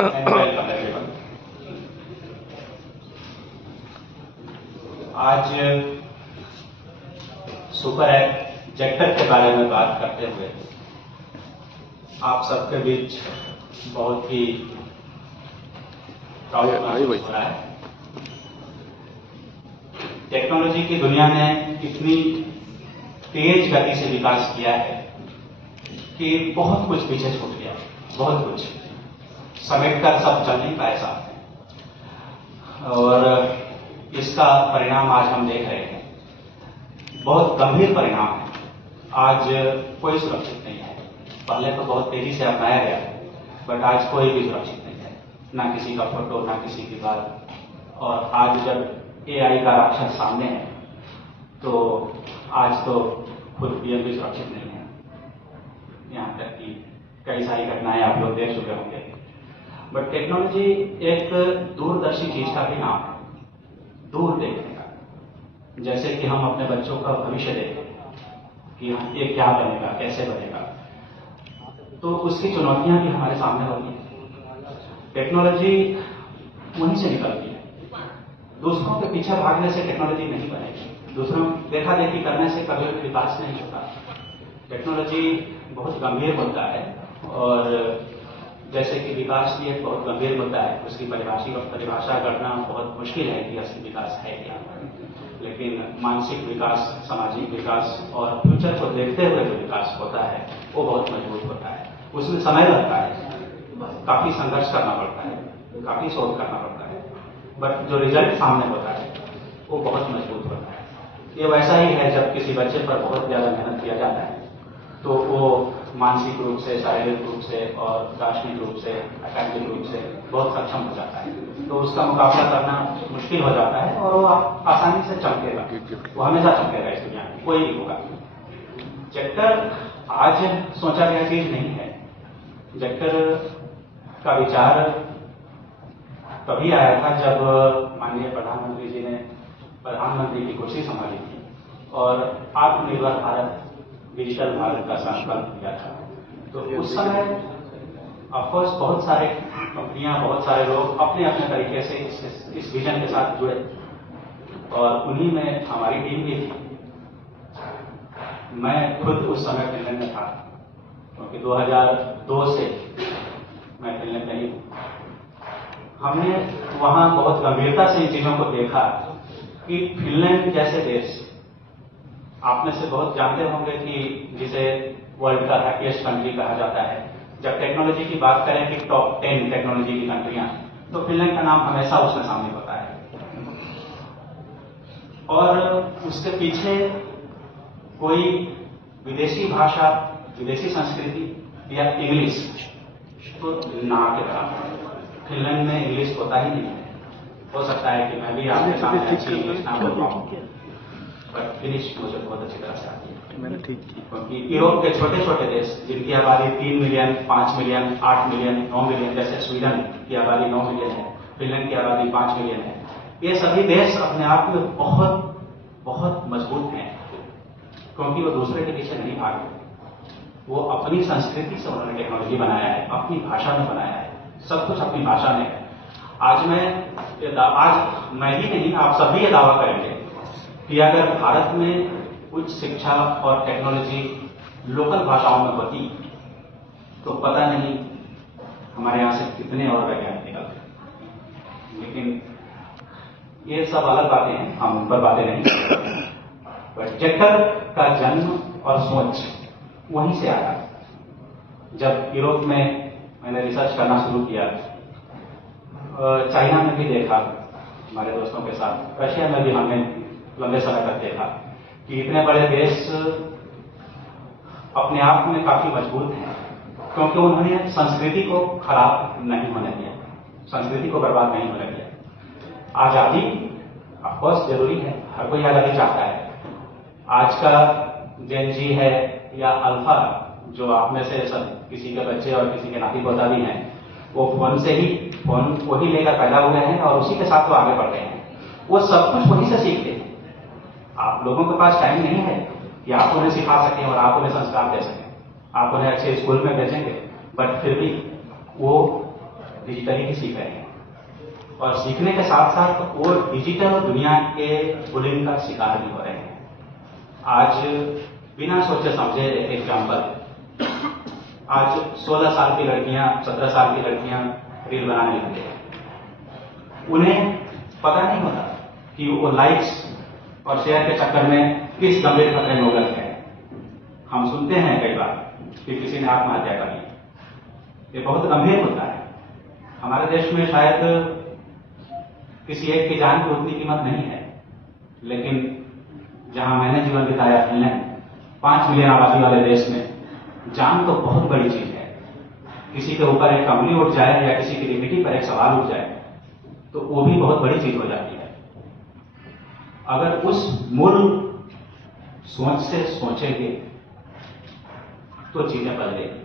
and welcome everyone. आज super app जेक्टर के बारे में बात करते हुए आप सबके बीच बहुत ही प्राउड महसूस हो रहा है। टेक्नोलॉजी की दुनिया ने इतनी तेज गति से विकास किया है कि बहुत कुछ पीछे छूट गया, बहुत कुछ समेट कर सब चल नहीं पाए साथ, और इसका परिणाम आज हम देख रहे हैं। बहुत गंभीर परिणाम है। आज कोई सुरक्षित नहीं है। पहले तो बहुत तेजी से अपनाया गया, बट आज कोई भी सुरक्षित नहीं है, ना किसी का फोटो, ना किसी की बात। और आज जब एआई का राक्षस सामने है तो आज तो खुद पीएम भी सुरक्षित नहीं है। यहाँ तक कि कई सारी घटनाएं आप लोग देख चुके होंगे। बट टेक्नोलॉजी एक दूरदर्शी चीज का भी नाम है, दूर देखने का। जैसे कि हम अपने बच्चों का भविष्य देखते हैं कि ये क्या बनेगा, कैसे बनेगा, तो उसकी चुनौतियां भी हमारे सामने होती हैं। टेक्नोलॉजी वहीं से निकलती है। दूसरों के पीछे भागने से टेक्नोलॉजी नहीं बनेगी। दूसरों देखा देखी करने से कभी भी विकास नहीं होता। टेक्नोलॉजी बहुत गंभीर मुद्दा है, और जैसे कि विकास भी एक बहुत गंभीर मुद्दा है। उसकी परिभाषा करना बहुत मुश्किल है कि असली विकास है क्या, लेकिन मानसिक विकास, सामाजिक विकास और फ्यूचर को देखते हुए जो विकास होता है वो बहुत मजबूत होता है। उसमें समय लगता है, काफी संघर्ष करना पड़ता है, काफी शोध करना पड़ता है, बट जो रिजल्ट सामने होता है वो बहुत मजबूत होता है। ये वैसा ही है जब किसी बच्चे पर बहुत ज्यादा मेहनत किया जाता है तो वो मानसिक रूप से, शारीरिक रूप से और दार्शनिक रूप से, एकेडमिक रूप से बहुत सक्षम हो जाता है, तो उसका मुकाबला करना मुश्किल हो जाता है और वो आसानी से चमकेगा। वो हमेशा चमकेगा इस दुनिया में, कोई भी होगा। जेक्टर आज सोचा गया चीज नहीं है। जेक्टर का विचार तभी आया था जब माननीय प्रधानमंत्री जी ने प्रधानमंत्री की कुर्सी संभाली थी और आत्मनिर्भर भारत, डिजिटल भारत का संकल्प किया था। तो उस समय ऑफकोर्स बहुत सारे कंपनियां, बहुत सारे लोग अपने अपने तरीके से इस विजन के साथ जुड़े, और उन्हीं में हमारी टीम भी थी। मैं खुद उस समय फिनलैंड में था, क्योंकि 2002 से मैं फिनलैंड में ही हूं। हमने वहां बहुत गंभीरता से इन चीजों को देखा कि फिनलैंड जैसे देश, आप में से बहुत जानते होंगे कि जिसे वर्ल्ड का हैप्पीएस्ट कंट्री कहा जाता है। जब टेक्नोलॉजी की बात करें कि टॉप 10 टेक्नोलॉजी की कंट्रियां, तो फिनलैंड का नाम हमेशा उसमें सामने होता है। और उसके पीछे कोई विदेशी भाषा, विदेशी संस्कृति या इंग्लिश तो ना के बराबर। फिनलैंड में इंग्लिश होता ही नहीं है। हो सकता है कि मैं भी आपके सामने अच्छी इंग्लिश ना बोल पाऊं, बट फिनिश मुझे बहुत अच्छी तरह से आती है। मैंने ठीक की। क्योंकि यूरोप के छोटे छोटे देश जिनकी आबादी 3 मिलियन, 5 मिलियन, 8 मिलियन, 9 मिलियन, जैसे स्वीडन की आबादी 9 मिलियन है, फिनलैंड की आबादी 5 मिलियन है, ये सभी देश अपने आप में बहुत बहुत मजबूत हैं, क्योंकि वो दूसरे के पीछे नहीं भागते। वो अपनी संस्कृति से उन्होंने टेक्नोलॉजी बनाया है, अपनी भाषा में बनाया है, सब कुछ अपनी भाषा में है। आज मैं ही नहीं, आप सभी ये दावा करेंगे कि अगर भारत में उच्च शिक्षा और टेक्नोलॉजी लोकल भाषाओं में होती तो पता नहीं हमारे यहां से कितने और वैज्ञानिक निकलते। लेकिन ये सब अलग बातें हैं, हम उन पर बातें नहीं करते। बट जेक्टर का जन्म और सोच वहीं से आया। जब यूरोप में मैंने रिसर्च करना शुरू किया, चाइना में भी देखा हमारे दोस्तों के साथ, रशिया में भी हमने लंबे समय तक देखा कि इतने बड़े देश अपने आप में काफी मजबूत हैं, क्योंकि उन्होंने संस्कृति को खराब नहीं होने दिया, संस्कृति को बर्बाद नहीं होने दिया। आजादी ऑफकोर्स जरूरी है, हर कोई आजादी चाहता है। आज का जेन जी है या अल्फा, जो आप में से सब किसी के बच्चे और किसी के नाती पोता भी हैं, वो फोन को ही लेकर पैदा हुए हैं और उसी के साथ वो आगे बढ़ रहे हैं। वो सब कुछ वहीं से सीखते हैं। आप लोगों के पास टाइम नहीं है कि आप उन्हें सिखा सकें और आप उन्हें संस्कार दे सकें। आप उन्हें अच्छे स्कूल में भेजेंगे, बट फिर भी वो डिजिटली ही सीख रहे हैं और सीखने के साथ साथ वो डिजिटल दुनिया के बुलिंग का शिकार भी हो रहे हैं। आज बिना सोचे समझे एक एग्जाम्पल, आज 16 साल की लड़कियां, 17 साल की लड़कियां रील बनाने लगती हैं। उन्हें पता नहीं होता कि वो लाइक्स और शेयर के चक्कर में किस गंभीर खतरे में उलझ गए। हम सुनते हैं कई बार कि किसी ने आत्महत्या कर ली। ये बहुत गंभीर होता है। हमारे देश में शायद किसी एक की जान की उतनी कीमत नहीं है, लेकिन जहां मैंने जीवन बिताया फिनलैंड, 5 मिलियन आबादी वाले देश में जान तो बहुत बड़ी चीज है। किसी के ऊपर एक कंबली उठ जाए या किसी की डिग्निटी पर एक सवाल उठ जाए तो वो भी बहुत बड़ी चीज हो जाती है। अगर उस मूल सोच से सोचेंगे तो चीजें बदलेंगी।